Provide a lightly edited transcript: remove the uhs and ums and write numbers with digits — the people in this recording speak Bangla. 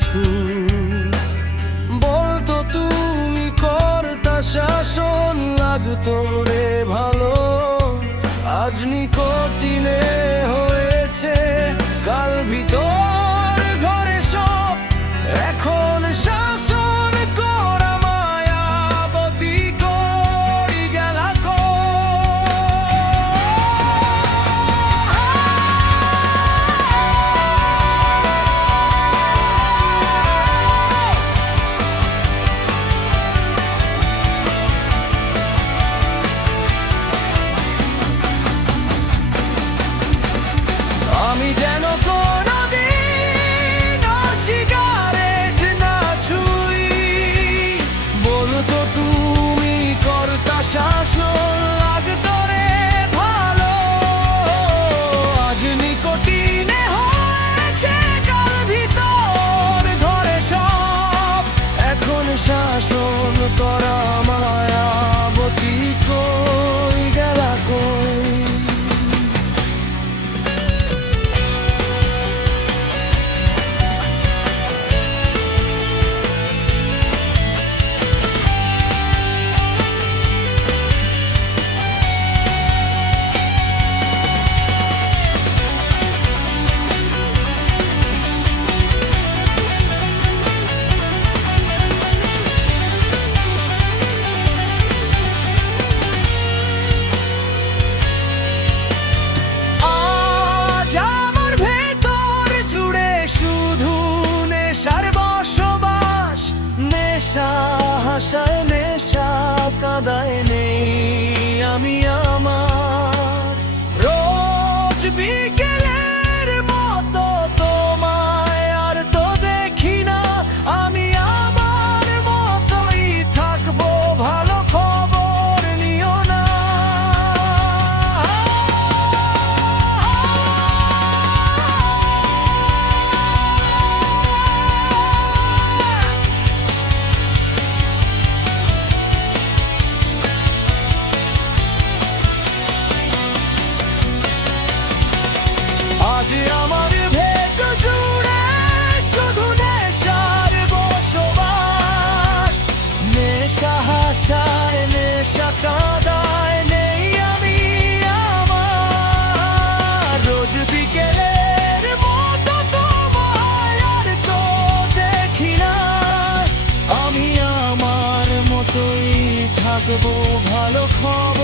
কিছু বলতো, তুমি কর্তা শাসন লাগতো রে ভালো। আজ নিকোটিনে হয়েছে কাল ভিতর ঘরে সব, এখন শাসন করা মায়াবতী কই গেলা আমি যেন কোনোদিন সিগারেট না ছুঁই। বলতো তুমি কর্তা শাসন লাগতো রে ভালো। আজ নিকোটিনে হয়েছে কাল ভিতর ঘরে সব, এখন শাসন করা মায়াবতী কই গেলা কই। আশায় নেশা কাদায় নেই আমি আমার। রোজ বিকেলের মতো তোমায় আর তো দেখি না, আমি আমার মতোই থাকবো, ভালো খবর নিও না। আজ আমার ভাগ্য জুড়ে শুধু নেশার বসবাস। নেশা হাসায় নেশা কাঁদায় নেই আমি আমার। রোজ বিকেলের মতো তোমায় আর তো দেখি না, আমি আমার মতোই থাকবো, ভালো খবর